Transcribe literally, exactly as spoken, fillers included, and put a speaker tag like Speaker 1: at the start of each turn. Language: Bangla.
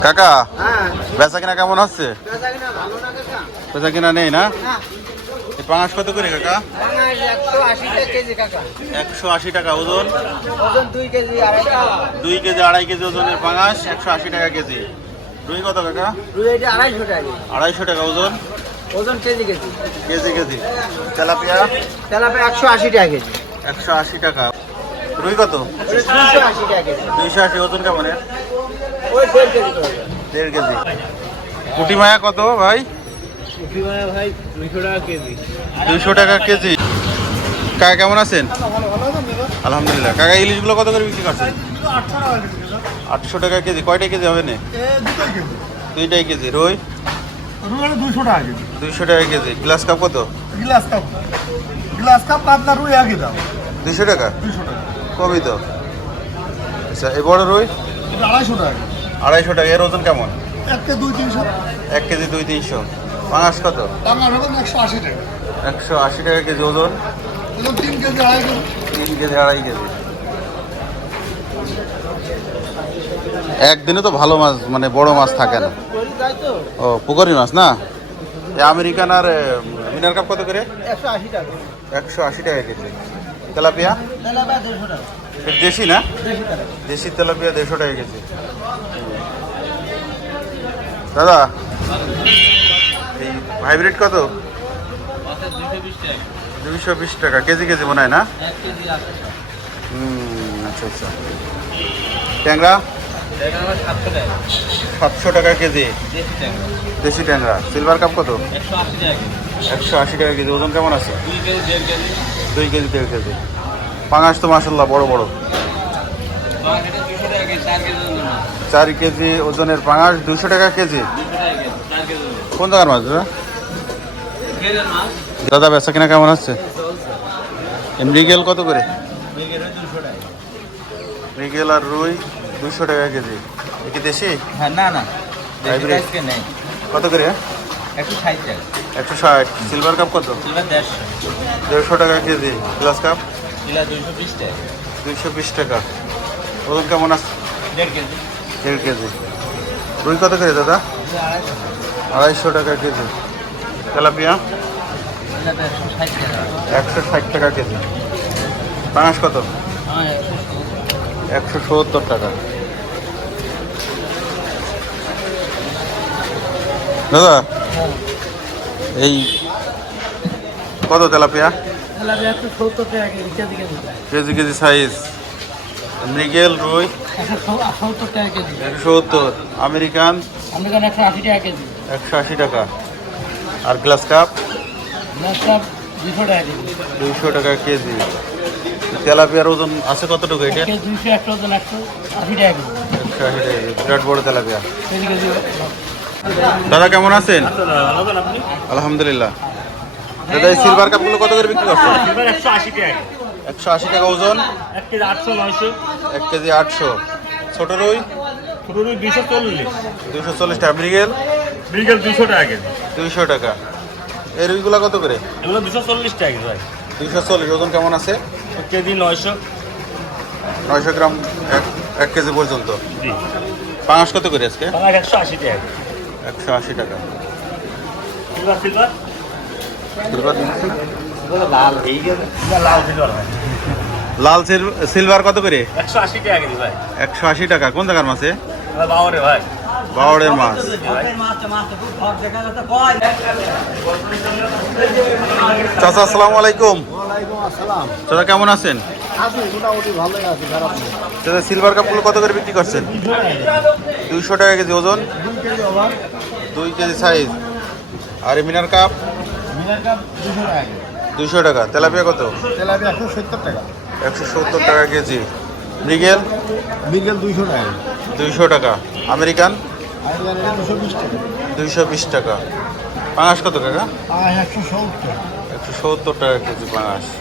Speaker 1: কাকা বেচা কিনা কেমন হচ্ছে? বেচা কিনা নেই না? পাঙাশ কত করে কাকা? একশো আশি টাকা ওজন, দুই কেজি আড়াই কেজি ওজনের পাঙাশ একশো আশি টাকা কেজি। রুই কত কাকা?
Speaker 2: আড়াইশো টাকা
Speaker 1: আড়াইশো টাকা ওজন,
Speaker 2: ওজন kg kg
Speaker 1: kg kg. Tilapia
Speaker 2: tilapia একশো আশি টাকা কেজি।
Speaker 1: একশো আশি টাকা। রুই কত?
Speaker 2: দুইশো আশি টাকা কেজি।
Speaker 1: দুইশো আশি। ওজন কেমন?
Speaker 2: ওই দেড় কেজি করে।
Speaker 1: দেড় কেজি। পুঁটি মায়া কত ভাই?
Speaker 2: পুঁটি মায়া ভাই দুইশো টাকা কেজি।
Speaker 1: দুইশো টাকা কেজি। কাকা কেমন আছেন? আলহামদুলিল্লাহ। কাকা ইলিশগুলো কত করে বিক্রি করছেন? আটশো টাকা কেজি। কয়টা কেজি হবে না? দুইটাই কেজি। রুই
Speaker 3: দুইশো টাকা কেজি।
Speaker 1: দুইশো টাকা কেজি। গ্লাস কাপ কত?
Speaker 3: গ্লাস কাপ গ্লাস কাপ আপনার রুই একই দাম,
Speaker 1: দুইশো টাকা।
Speaker 3: দুইশো টাকা।
Speaker 1: কমই তো। আচ্ছা, এই বড় রুই
Speaker 3: এটা আড়াইশো টাকা।
Speaker 1: আড়াইশো টাকা। এর ওজন কেমন?
Speaker 3: এক কেজি দুই তিনশো।
Speaker 1: এক কেজি দুই তিনশো। পাঙাশ কত?
Speaker 3: টাকা হবে একশো আশি টাকা।
Speaker 1: একশো আশি টাকা কেজি। ওজন
Speaker 3: এগুলো তিন কেজি আড়াই কেজি।
Speaker 1: তিন কেজি আড়াই কেজি। একদিনে তো ভালো মাছ, মানে বড় মাছ থাকে না। ও পুকুরি মাছ না? এই আমেরিকান আর মিনার কাপ কত করে?
Speaker 2: একশো আশি টাকা।
Speaker 1: একশো আশি টাকা কেজি। তেলাপিয়া
Speaker 2: তেলাপিয়া দেড়শো টাকা।
Speaker 1: এটা দেশি না?
Speaker 2: দেড়শো টাকা।
Speaker 1: দেশি তেলাপিয়া দেড়শো টাকা কেজি। দাদা এই হাইব্রিড কত? দুইশো বিশ টাকা কেজি কেজি মনে হয় না? হুম, আচ্ছা আচ্ছা। ট্যাংরা সাতশো টাকা কেজি। দেশি ট্যাংরা। সিলভার কাপ কত? একশো আশি টাকা কেজি। ওজন কেমন আছে? দুই কেজি দেড় কেজি। পাঙাশ তো মাসাল্লাহ বড় বড়। চার কেজি ওজনের পাঙাশ দুশো টাকা কেজি। কোন জায়গার মাছ দাদা? দাদা বেচা কিনা কেমন আছে? মৃগেল কত করে? মৃগেল আর রুই দুইশো টাকা কেজি। কি দেশি?
Speaker 2: হ্যাঁ, না না
Speaker 1: হাইব্রিড
Speaker 2: নেই।
Speaker 1: কত করে?
Speaker 2: একশো ষাট টাকা।
Speaker 1: একশো ষাট। সিলভার কাপ কত?
Speaker 2: দেড়শো।
Speaker 1: দেড়শো টাকা কেজি। গ্লাস কাপ
Speaker 2: কিলা দুইশো বিশ টাকা।
Speaker 1: দুইশো বিশ টাকা। ওজন কেমন আছে?
Speaker 2: দেড় কেজি।
Speaker 1: দেড় কেজি। রুই কত করে দাদা?
Speaker 2: আড়াইশো।
Speaker 1: আড়াইশো টাকা কেজি। তেলাপিয়া
Speaker 2: কিলাটা একশো ষাট টাকা।
Speaker 1: একশো ষাট টাকা কেজি। পাঙাশ কত?
Speaker 2: হ্যাঁ,
Speaker 1: একশো সত্তর টাকা। দাদা এই কত তেলাপিয়া?
Speaker 2: তেলাপিয়া একশো সত্তর টাকা kg. Kg kg
Speaker 1: kg kg size. মৃগেল রুই
Speaker 2: একশো সত্তর টাকা কেজি।
Speaker 1: একশো সত্তর। আমেরিকান
Speaker 2: আমেরিকান একশো আশি টাকা কেজি।
Speaker 1: একশো আশি টাকা। আর গ্লাস কাপ
Speaker 2: গ্লাসটা দুশো টাকা কেজি।
Speaker 1: দুইশো টাকা কেজি। তেলাপিয়ার ওজন আছে কতটুকু এটা?
Speaker 2: কেজি দুইশো একশো ওজন একশো আশি টাকা কেজি।
Speaker 1: একশো আশি টাকা কেজি। বিরাট বড় তেলাপিয়া।
Speaker 2: KG KG.
Speaker 1: দাদা কেমন আছেন? আলহামদুলিল্লাহ। দাদা এই সিলভার কাপগুলো কত করে বিক্রি করছেন?
Speaker 2: একশো আশি টাকা।
Speaker 1: একশো আশি টাকা ওজন,
Speaker 2: এক কেজি আটশো নয়শো।
Speaker 1: এক কেজি আটশো। ছোট রুই
Speaker 2: ছোটো রুই দুইশো চল্লিশ।
Speaker 1: দুইশো চল্লিশ টাকা। মৃগেল
Speaker 2: বিকেল দুইশো টাকা কেজি।
Speaker 1: দুইশো টাকা। এই রুইগুলো কত করে?
Speaker 2: এগুলো দুশো চল্লিশ টাকা কেজি ভাই।
Speaker 1: দুইশো চল্লিশ। ওজন কেমন আছে?
Speaker 2: কেজি নয়শো।
Speaker 1: নয়শো গ্রাম এক এক কেজি পর্যন্ত।
Speaker 2: জি।
Speaker 1: পাঙাশ কত করে আজকে?
Speaker 2: আমার একশো আশি টাকা।
Speaker 1: একশো আশি টাকা।
Speaker 2: সিলভার সিলভার
Speaker 1: সিলভার দিচ্ছি।
Speaker 2: লাল এই গেছে। লাল সিলভার ভাই।
Speaker 1: লাল সিল- সিলভার কত করে?
Speaker 2: একশো আশি টাকা কেজি ভাই।
Speaker 1: একশো আশি টাকা। কোন জায়গার মাছে?
Speaker 2: বাবারে ভাই।
Speaker 1: বাওড়ের মাছ। চাচা আসসালামু আলাইকুম। চাচা কেমন আছেন?
Speaker 3: মোটামুটি ভালোই আছে, খারাপ না।
Speaker 1: চাচা সিলভার কাপগুলো কত করে বিক্রি করছেন? দুইশো টাকা কেজি। ওজন
Speaker 3: দুই কেজি ওভার।
Speaker 1: দুই কেজি সাইজ। আর এই মিনার কাপ
Speaker 3: মিনার কাপ দুশো টাকা কেজি।
Speaker 1: দুইশো টাকা। তেলাপিয়া কত?
Speaker 3: তেলাপিয়া একশো সত্তর টাকা।
Speaker 1: একশো সত্তর টাকা কেজি। মৃগেল
Speaker 3: বিকেল দুইশো টাকা।
Speaker 1: দুইশো টাকা। আমেরিকান
Speaker 3: আর এটা দুশো বিশ টাকা।
Speaker 1: দুইশো বিশ টাকা। পাঙাশ কত টাকা?
Speaker 3: আর একশো সত্তর।
Speaker 1: একশো সত্তর টাকা কেজি পাঙাশ।